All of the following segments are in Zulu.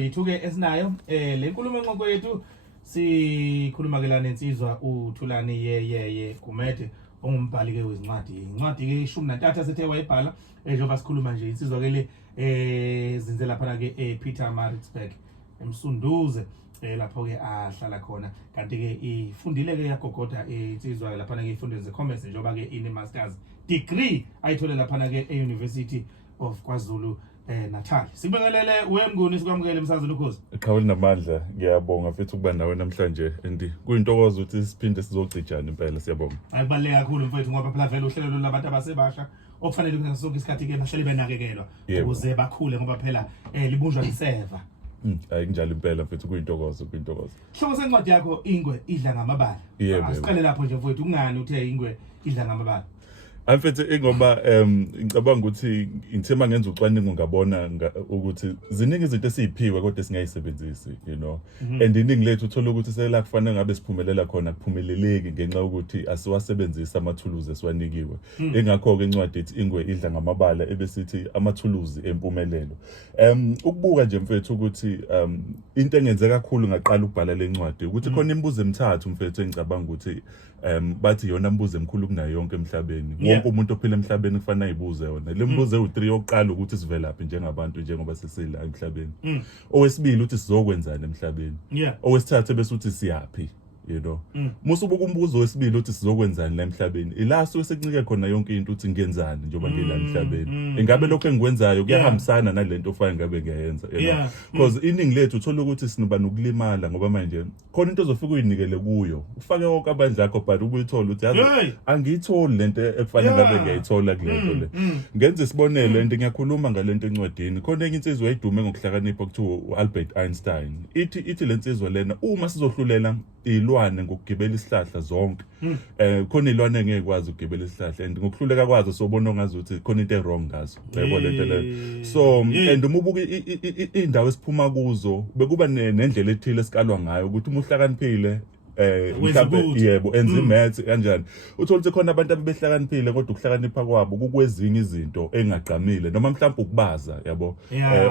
Yithuke esinayo le nkulumo enqoko yethu sikhuluma ke lana insizwa uThulani ye Gumede ongumbhali ke wezincwadi. Incwadi ke 13 sethe wayibhala njengoba sikhuluma nje insizwa ke le zinze lapha ke Peter Maritzburg emsunduze lapho ke ahlala khona kanti ke ifundile ke yagogoda insizwa lapha ke ifundile ze-commerce njengoba ke ine masters degree ayithole lapha ke e-University of KwaZulu Natal. Sibongelele wemnguni sikwamukele umsazweni Ukhozi. Ekhawini namandla ngiyabonga mfethu ukuba nawe namhlanje and kuyintokozo ukuthi siphinde sizocijana impela siyabonga. Akubaleke kakhulu mfethu ngoba phela vele uhlelo labantu abasebasha okufanele ukuthi sonke isikhathi ke bahlale benakekelwa ukuze bakhule ngoba phela libunjwa liseva. Hayi kunjalo impela mfethu kuyintokozo. Hlobo sencwadi yakho Ingwe idla ngamabala. Asiqale lapho nje mfethu kungani uthe Ingwe idla ngamabala? Amfethu ngoba ngicabanga ukuthi ngithema ngenza ucwaningo ngabona ukuthi ziningi izinto esiziphiwe kodwa singayisebenzisi and iningi lethu uthola ukuthi sela kufanele ngabe siphumelela khona kuphumeleleki ngenxa ukuthi asiwasebenzisa amathuluzi esiwanikiwe. Engakho ke incwadi ethi Ingwe idla ngamabala ebesithi amathuluzi empumelelo. Ukubuka nje mfethu ukuthi into engenzeka kakhulu ngaqala ukubhala le ncwadi ukuthi khona imibuzo emithathu mfethu engicabanga ukuthi bathi yona imibuzo emkhulu kunayo yonke emhlabeni. Wonke umuntu ophila emhlabeni kufanele ayibuze yona. Le mibuzo u3 yokuqala ukuthi sivelaphi njengabantu njengoba sisila emhlabeni. Owesibili uthi sizokwenzana emhlabeni. Owesithathu bese uthi siyapi. Musubuka umbuzo wesibili uthi sizokwenzani la emhlabeni. Ila sekuncike khona yonke into uthi ngenzani njengoba ngila emhlabeni. Ingabe lokho engikwenzayo kuyahambisana nalento ofanele ngabe ngiyenza, because iningi lethu uthola ukuthi sinoba nokulimala ngoba manje khona into ozofika uyinikele kuyo. Ufake wonke abandla akho but ubuyithola uthi yazi angiyitholi lento ekufanele ngabe ngiyayithola kulento le. Ngenze isibonelo and ngiyakhuluma ngalento encwadini. Khona enye insizwa eyidume ngokuhlakanipha kuthiwa uAlbert Einstein. Ithi lensizwa lena uma sizohlulela ilwane ngokugibela isihlahla zonke khona ilwane ngeke kwazi ukugibela isihlahla and ngokuhluleka kwazo sobona ngazi ukuthi khona into wrong ngazo yayibona lento le. So and uma ubuka indawo esiphuma kuzo bekuba nendlela ethile esikalwa ngayo ukuthi uma uhlakaniphile mhlawumbe yebo enza imath kanjani uthola ukuthi khona abantu abehlakaniphile kodwa ukuhlakanipha kwabo kukwezinye izinto engagqamile noma mhlawumbe ukubaza yabo.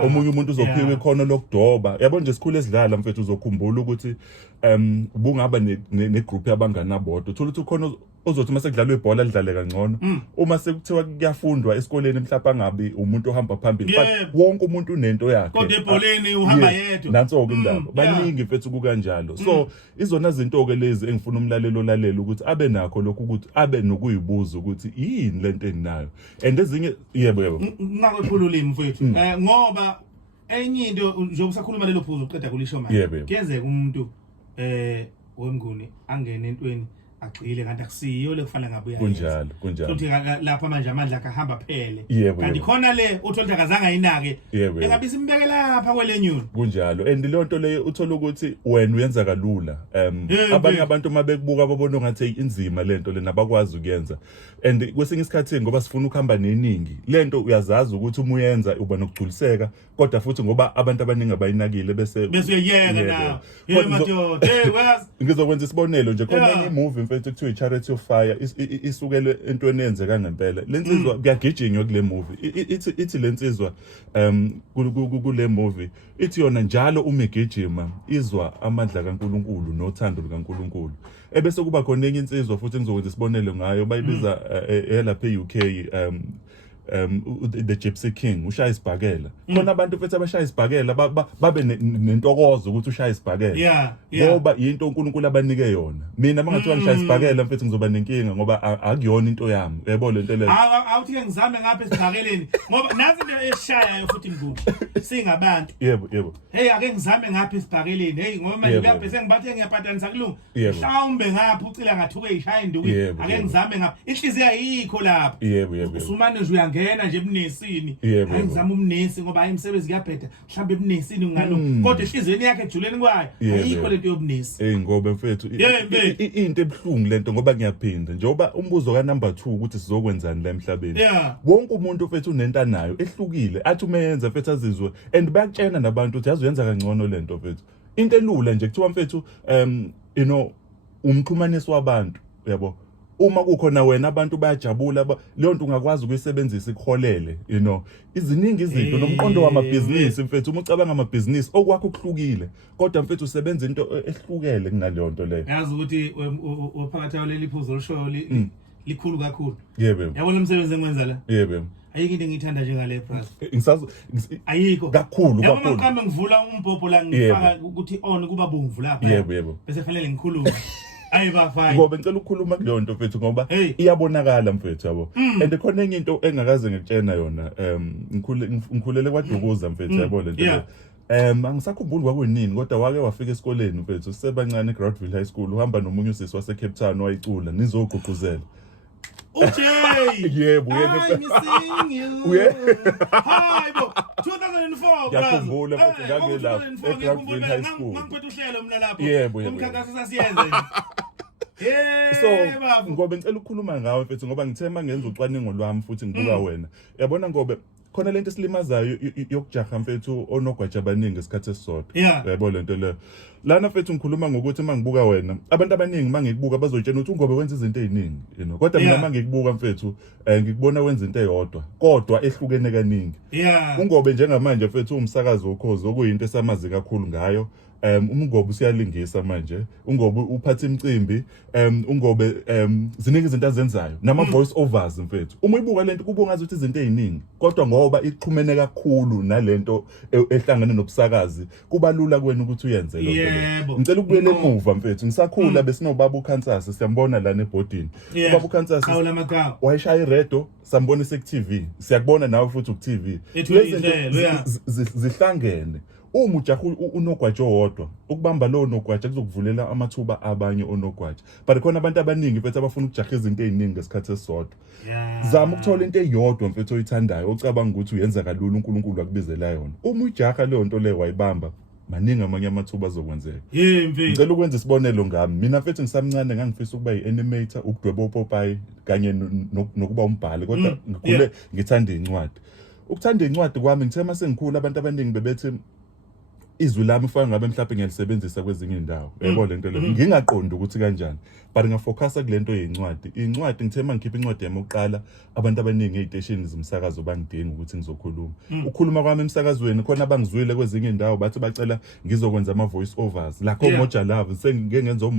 Omunye umuntu uzophiwa ikhono lokudoba yabo nje sikhule esidlala mfethu uzokhumbula ukuthi bungaba negroup yabanganabodwa uthola ukuthi khona ozothi mase kudlalwa ibhola lidlale kangcono uma sekuthiwa kuyafundwa esikoleni mhlawumbe angabi umuntu ohamba phambili but wonke umuntu unento yakhe kodwa ebholeni uhamba yedwa nanso ke indaba baningi mfethu kukanjalo. So izona zinto ke lezi engifuna umlalelo lalela ukuthi abe nakho lokho ukuthi abe nokuyibuza ukuthi yini lento enginayo and ezinye yebo ngakukhululimi mfethu ngoba enye into njengoba usakhuluma lelo phuzu uqeda kulisho manje kuyenzeka umuntu wemnguni angene entweni agcile kanti akusiyo lekufanele ngabe uyayenza kunjalo futhi lapha manje amandla akahamba phele kanti khona le uthola ukuthi akazange ayinake engabe simbeke lapha kwelenyuni kunjalo and le nto le uthola ukuthi wena uyenza kalula abanye abantu mabekubuka babona ngathi inzima lento le nabakwazi ukuyenza and kwesinye isikhathi ngoba sifuna ukuhamba neningi lento uyazazi ukuthi uma uyenza uba nokugculiseka kodwa futhi ngoba abantu abaningi abayinakile bese uyeka nawo madoda wazi ngizokwenza isibonelo nje khona enye movie mfethu kuthiwa iCharity of Fire isukele entweni eyenzeka ngempela lensizwa kuyagijinywa kule movie ithi lensizwa kule movie ithi yona njalo uma igijima izwa amandla kaNkuluNkulu nothando lukaNkuluNkulu ebese kuba khona enye insizwa futhi ngizokwenza isibonelo ngayo bayibiza elapha eUK the Gypsy King ushaya isibhakela khona abantu futhi abashaya isibhakela babe nentokozo ukuthi ushaya isibhakela ngoba into uNkulunkulu abanike yona. Mina mangathiwa ngishaya isibhakela mfethu ngizoba nenkinga ngoba akuyona into yami yabona lento le awuthi ke ngizame ngapha esibhakeleni ngoba nazi into eshayayo futhi mbuthi singabantu yebo hey ake ngizame ngapha esibhakeleni hey ngoba manje kuyabhese ngibathe ngiyaphatanisa kulunga mhlawumbe ngapha ucila ngathuke ishaya induku ake ngizame ngapha inhliziyo ayikho lapha yebo usumane nje uyangena nje ebunesini ayizama umnesi ngoba ayimsebenzi kuyabheda mhlambe ebunesini ngalunga kodwa ehlizweni yakhe ejuleni kwayo ayikho lento yobunesi ngobe mfethu into ebuhlungu lento ngoba ngiyaphinda njengoba umbuzo ka number 2 ukuthi sizokwenzani la emhlabeni wonke umuntu mfethu unento nayo ehlukile athi umenza mfethu azizwe and bayakutshena nabantu ukuthi yazi uyenza kangcono lento mfethu into elula nje kuthiwa mfethu umxhumanisi wabantu yabo uma kukhona wena abantu bayajabula leyo nto ungakwazi ukuyisebenzisa ikholele iziningi izinto nomqondo wamabhizinisi mfethu uma ucabanga amabhizinisi okwakho kuhlukile kodwa mfethu usebenza into ehlukele kunaleyo nto leyo yazi ukuthi uphakathi kwaleli phuzo olushoyo likhulu kakhulu yebo yabona umsebenzi engwenza la yebo ayikho into engiyithanda njengale price ngisazi ayikho kakhulu yabona maqhambe ngivula umbhobho la ngifaka ukuthi on kuba bomvu lapha yebo bese fanele ngikhulume ayibafai ngoba ngicela ukukhuluma kuleyo nto mfethu ngoba iyabonakala mfethu yabo and khona enye into engakaze ngitshena yona ngikhulele kwaDukuza mfethu yabo le nto angisakhumbuli kwakunini kodwa wake wafika esikoleni mfethu sisebancane eGroundville High School uhamba nomunye usisi wase Cape Town wayicula nizogqugquzela yebo hayi bo 2004 ngiyakhumbula mfethu ngangela eGroundville High School ngangiphethe uhlelo mina lapho yebo umkhankaso sasiyenza so ngoba ngicela ukukhuluma ngawe mfethu ngoba ngithe mangenza ucwaningo lwami futhi ngibuka wena yabona ngobe khona lento esilimazayo yokujaha mfethu onogwaja abaningi esikhathi esisodwa yabo lento leyo lana mfethu ngikhuluma ngokuthi mangibuka wena abantu abaningi mangikubuka bazotshena ukuthi ungobe wenza izinto eziningi kodwa mina mangikubuka mfethu ngikubona wenza into eyodwa kodwa ehlukene kaningi ungobe njengamanje mfethu umsakazi Ukhozi okuyinto esamazi kakhulu ngayo Ngobe usiyalingisa manje ungobe uphatha imicimbi ungobe ziningi izinto azenzayo nama voice overs mfethu uma uyibuka lento kubonga ukuthi izinto eziningi kodwa ngoba iqhumene kakhulu nalento ehlangene nobusakazi kuba lula kuwena ukuthi uyenze lo nto ngicela ukubuyela emuva mfethu ngisakhula besinobaba uKhansasa siyambona lana ebhodini ubaba uKhansasa awula magama wayeshaya iredo sambona iseku-TV siyakubona nawe futhi ku-TV zihlangene uma ujaha unogwaja owodwa ukubamba lowo nogwaja kuzokuvulela amathuba abanye onogwaja but khona abantu abaningi mfethu abafuna ukujaha izinto eziningi ngesikhathi esisodwa zama ukuthola into eyodwa mfethu oyithandayo ocabanga ukuthi uyenza kalula uNkulunkulu akubizela yona uma ujaha leyo nto leyo wayibamba maningi amanye amathuba azokwenzeka ngicela ukwenza isibonelo ngami mina mfethu ngisamncane ngangifisa ukuba yi-animator ukudweba opopayi kanye nokuba umbhali kodwa ngikhule ngithanda incwadi ukuthanda incwadi kwami ngithe mase ngikhula abantu abaningi bebethi izwi lami ufaka ngabe mhlawumbe ngiyalisebenzisa kwezinye indawo yebo lento le ngingaqondi ukuthi kanjani but ngafocusa kulento yencwadi incwadi ngithe mangikhipha incwadi yami oqala abantu abaningi eziteshini zomsakazo bangidinga ukuthi ngizokhuluma ukukhuluma kwami emsakazweni khona abangizwile kwezinye indawo bathi bacela ngizokwenza ama voice overs la Moja Love sengike ngenza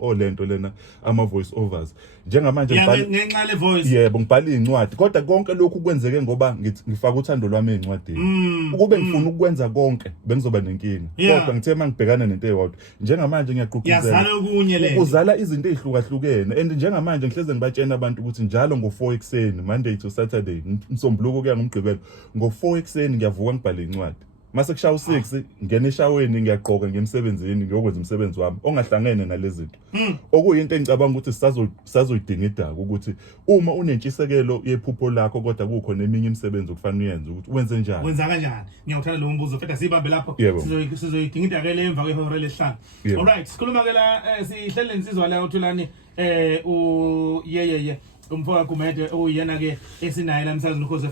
olento lena ama voice overs njengamanje ngenxa le voice yebo ngibhala incwadi kodwa konke lokhu kwenzeke ngoba ngifaka uthando lwami ezincwadini ukube ngifuna ukwenza konke bengizoba nenkinga kodwa ngithe mangibhekana nento eyodwa njengamanje ngiyaqhubuzela uzala izinto ezihlukahlukene and njengamanje ngihleze ngibatshena abantu ukuthi njalo ngo4 ekseni Monday to Saturday Msombuluko kuya ngomgqibelo ngo4 ekseni ngiyavuka ngibhale incwadi mase kushaya u6 ngene eshaweni ngiyaqoka ngemsebenzini ngiyokwenza umsebenzi wami ongahlangene nalezi zinto okuyinto engicabanga ukuthi sisazoyidinga idaka ukuthi uma unentshisekelo yephupho lakho kodwa kukho neminye imisebenzi okufanele uyenze ukuthi wenze njani wenza kanjani ngiyawuthanda lo mbuzo fethu sibambe lapho sizoyidinga idaka le emva kwehora lesihlanu alright sikhuluma ke la sihlele insizwa la uthulani umfowabo Gumede oyena ke esinaye la emsakazweni Ukhozi